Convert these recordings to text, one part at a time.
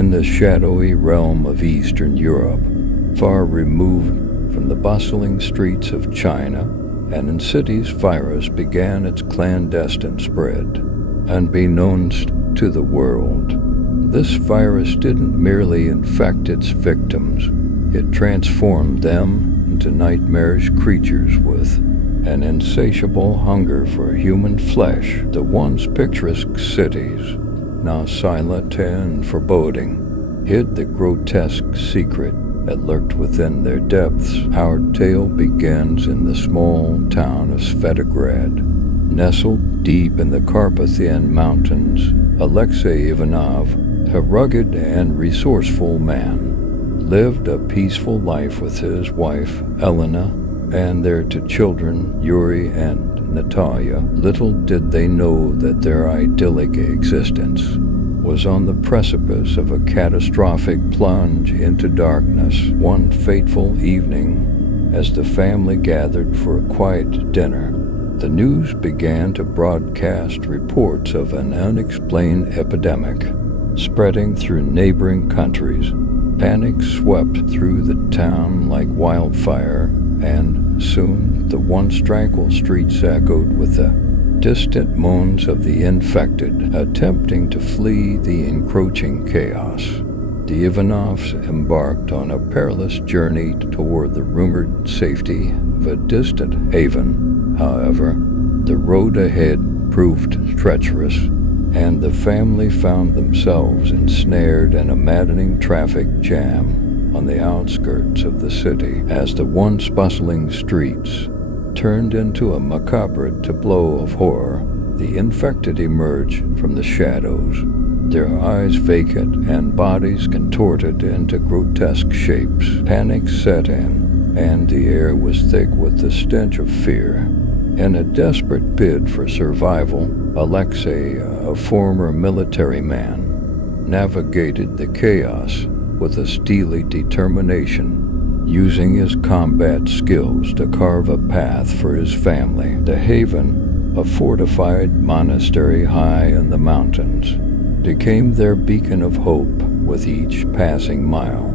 In the shadowy realm of Eastern Europe, far removed from the bustling streets of China and in cities, virus began its clandestine spread. Unbeknownst to the world, this virus didn't merely infect its victims, it transformed them into nightmarish creatures with an insatiable hunger for human flesh. The once picturesque cities, now silent and foreboding, hid the grotesque secret that lurked within their depths. Our tale begins in the small town of Svetograd. Nestled deep in the Carpathian Mountains, Alexei Ivanov, a rugged and resourceful man, lived a peaceful life with his wife, Elena, and their two children, Yuri and Natalia. Little did they know that their idyllic existence was on the precipice of a catastrophic plunge into darkness. One fateful evening, as the family gathered for a quiet dinner, the news began to broadcast reports of an unexplained epidemic spreading through neighboring countries. Panic swept through the town like wildfire, and soon the once tranquil streets echoed with the distant moans of the infected attempting to flee the encroaching chaos. The Ivanovs embarked on a perilous journey toward the rumored safety of a distant haven. However, the road ahead proved treacherous, and the family found themselves ensnared in a maddening traffic jam on the outskirts of the city. As the once bustling streets turned into a macabre tableau of horror, the infected emerged from the shadows, their eyes vacant and bodies contorted into grotesque shapes. Panic set in, and the air was thick with the stench of fear. In a desperate bid for survival, Alexei, a former military man, navigated the chaos with a steely determination, using his combat skills to carve a path for his family. The haven, a fortified monastery high in the mountains, became their beacon of hope with each passing mile.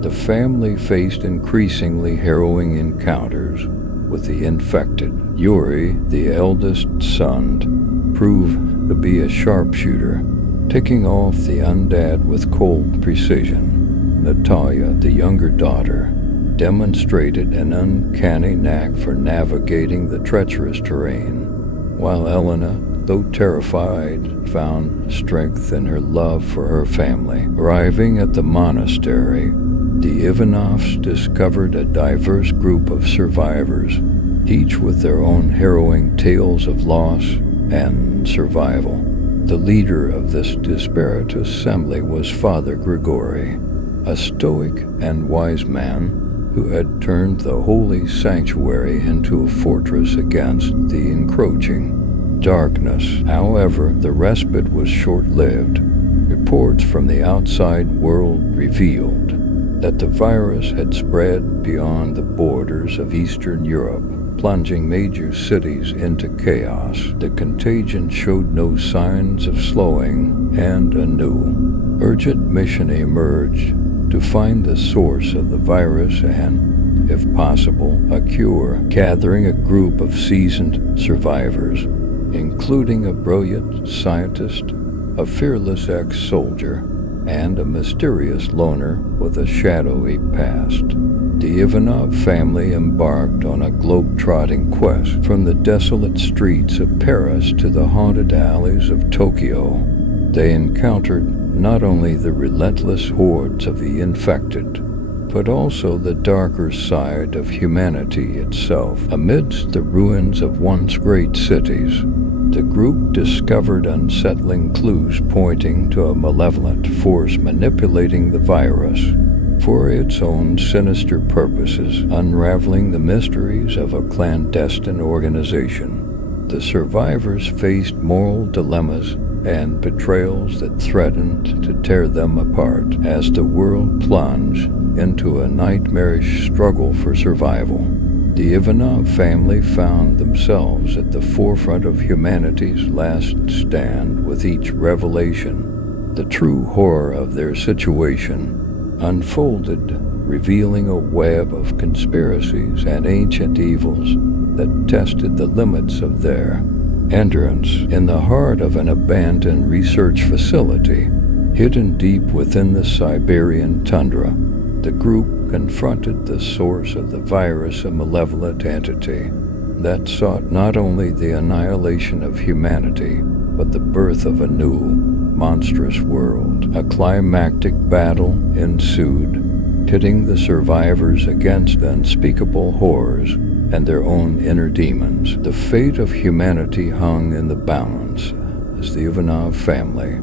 The family faced increasingly harrowing encounters with the infected. Yuri, the eldest son, proved to be a sharpshooter, picking off the undead with cold precision. Natalia, the younger daughter, demonstrated an uncanny knack for navigating the treacherous terrain, while Elena, though terrified, found strength in her love for her family. Arriving at the monastery, the Ivanovs discovered a diverse group of survivors, each with their own harrowing tales of loss and survival. The leader of this disparate assembly was Father Grigory, a stoic and wise man who had turned the holy sanctuary into a fortress against the encroaching darkness. However, the respite was short-lived. Reports from the outside world revealed that the virus had spread beyond the borders of Eastern Europe, plunging major cities into chaos. The contagion showed no signs of slowing, and a new, urgent mission emerged to find the source of the virus and, if possible, a cure. Gathering a group of seasoned survivors, including a brilliant scientist, a fearless ex-soldier, and a mysterious loner with a shadowy past, the Ivanov family embarked on a globe-trotting quest. From the desolate streets of Paris to the haunted alleys of Tokyo, they encountered not only the relentless hordes of the infected, but also the darker side of humanity itself. Amidst the ruins of once great cities, the group discovered unsettling clues pointing to a malevolent force manipulating the virus for its own sinister purposes. Unraveling the mysteries of a clandestine organization, the survivors faced moral dilemmas and betrayals that threatened to tear them apart as the world plunged into a nightmarish struggle for survival. The Ivanov family found themselves at the forefront of humanity's last stand. With each revelation, The true horror of their situation unfolded, revealing a web of conspiracies and ancient evils that tested the limits of their entrance. In the heart of an abandoned research facility, hidden deep within the Siberian tundra, the group confronted the source of the virus, a malevolent entity that sought not only the annihilation of humanity, but the birth of a new, monstrous world. A climactic battle ensued, pitting the survivors against the unspeakable horrors and their own inner demons. The fate of humanity hung in the balance as the Ivanov family,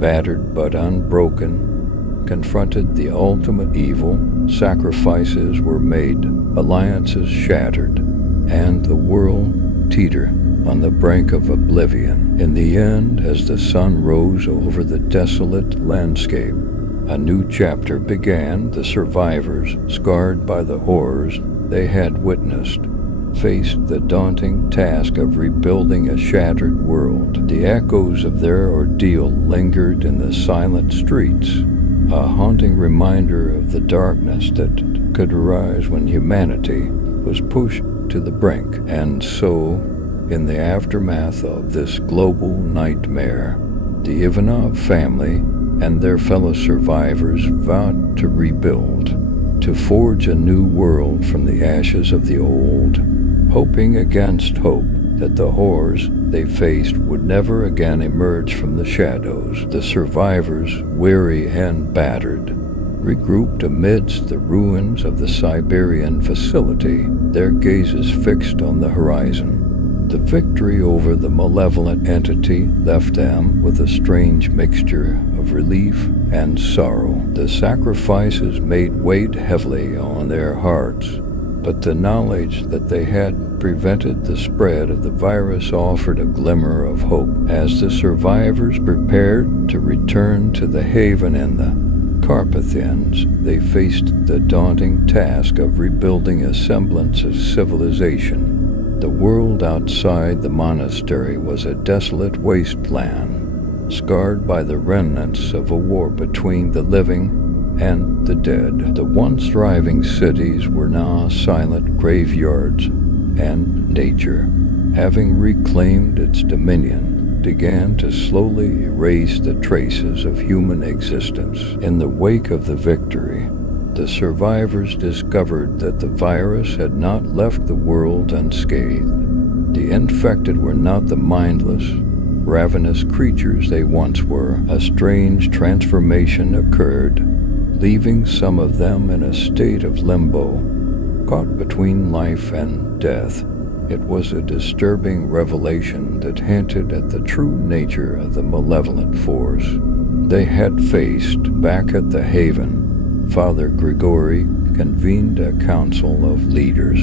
battered but unbroken, confronted the ultimate evil. Sacrifices were made, alliances shattered, and the world teetered on the brink of oblivion. In the end, as the sun rose over the desolate landscape, a new chapter began. The survivors, scarred by the horrors they had witnessed, faced the daunting task of rebuilding a shattered world. The echoes of their ordeal lingered in the silent streets, a haunting reminder of the darkness that could arise when humanity was pushed to the brink. And so, in the aftermath of this global nightmare, the Ivanov family and their fellow survivors vowed to rebuild, to forge a new world from the ashes of the old, hoping against hope that the horrors they faced would never again emerge from the shadows. The survivors, weary and battered, regrouped amidst the ruins of the Siberian facility, their gazes fixed on the horizon. The victory over the malevolent entity left them with a strange mixture of relief and sorrow. The sacrifices made weighed heavily on their hearts, but the knowledge that they had prevented the spread of the virus offered a glimmer of hope. As the survivors prepared to return to the haven in the Carpathians, they faced the daunting task of rebuilding a semblance of civilization. The world outside the monastery was a desolate wasteland, scarred by the remnants of a war between the living and the dead. The once thriving cities were now silent graveyards, and nature, having reclaimed its dominion, began to slowly erase the traces of human existence. In the wake of the victory, the survivors discovered that the virus had not left the world unscathed. The infected were not the mindless, ravenous creatures they once were. A strange transformation occurred, leaving some of them in a state of limbo, caught between life and death. It was a disturbing revelation that hinted at the true nature of the malevolent force they had faced. Back at the haven, Father Grigory convened a council of leaders,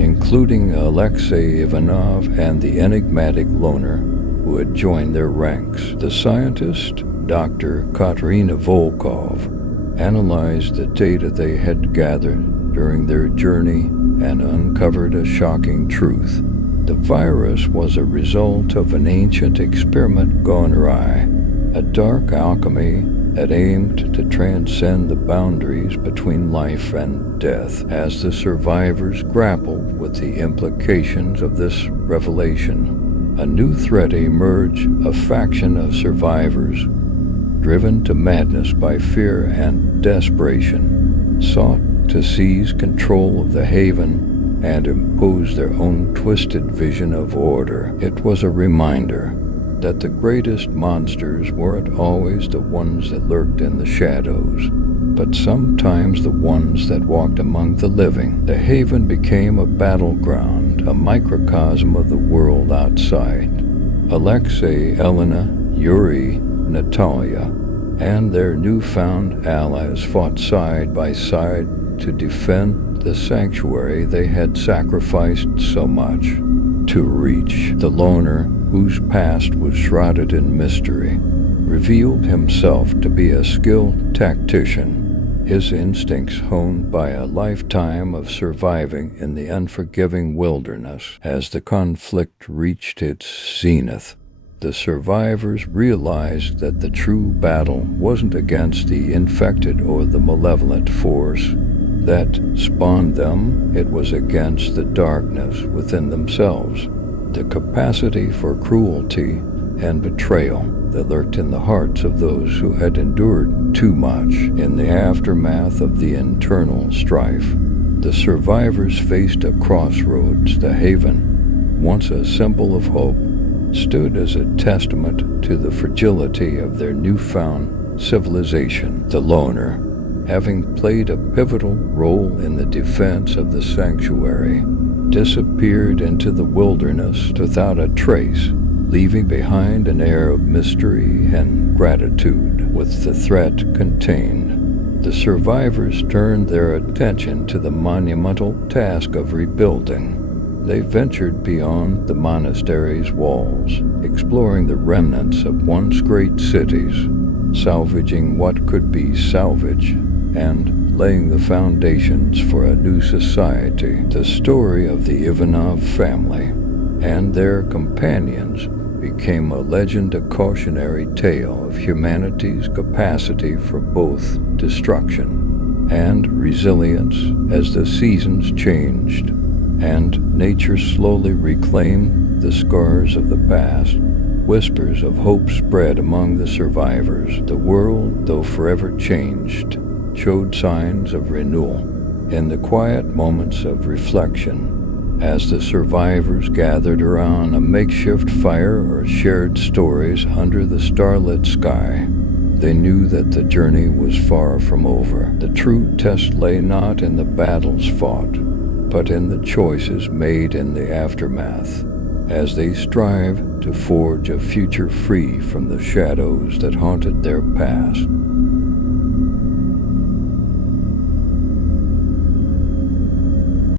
including Alexei Ivanov and the enigmatic loner who had joined their ranks. The scientist, Dr. Katerina Volkov, analyzed the data they had gathered during their journey and uncovered a shocking truth. The virus was a result of an ancient experiment gone awry, a dark alchemy that aimed to transcend the boundaries between life and death. As the survivors grappled with the implications of this revelation, a new threat emerged. A faction of survivors, driven to madness by fear and desperation, sought to seize control of the haven and impose their own twisted vision of order. It was a reminder that the greatest monsters weren't always the ones that lurked in the shadows, but sometimes the ones that walked among the living. The haven became a battleground, a microcosm of the world outside. Alexei, Elena, Yuri, Natalia, and their newfound allies fought side by side to defend the sanctuary they had sacrificed so much to reach. The loner, whose past was shrouded in mystery, revealed himself to be a skilled tactician, his instincts honed by a lifetime of surviving in the unforgiving wilderness. As the conflict reached its zenith, The survivors realized that the true battle wasn't against the infected or the malevolent force that spawned them. It was against the darkness within themselves, the capacity for cruelty and betrayal that lurked in the hearts of those who had endured too much. In the aftermath of the internal strife, the survivors faced a crossroads. The haven, once a symbol of hope, stood as a testament to the fragility of their newfound civilization. The loner, having played a pivotal role in the defense of the sanctuary, disappeared into the wilderness without a trace, leaving behind an air of mystery and gratitude. With the threat contained, the survivors turned their attention to the monumental task of rebuilding. They ventured beyond the monastery's walls, exploring the remnants of once great cities, salvaging what could be salvaged, and laying the foundations for a new society. The story of the Ivanov family and their companions became a legend, a cautionary tale of humanity's capacity for both destruction and resilience. As the seasons changed and nature slowly reclaimed the scars of the past, whispers of hope spread among the survivors. The world, though forever changed, showed signs of renewal. In the quiet moments of reflection, as the survivors gathered around a makeshift fire or shared stories under the starlit sky, they knew that the journey was far from over. The true test lay not in the battles fought, but in the choices made in the aftermath, as they strive to forge a future free from the shadows that haunted their past.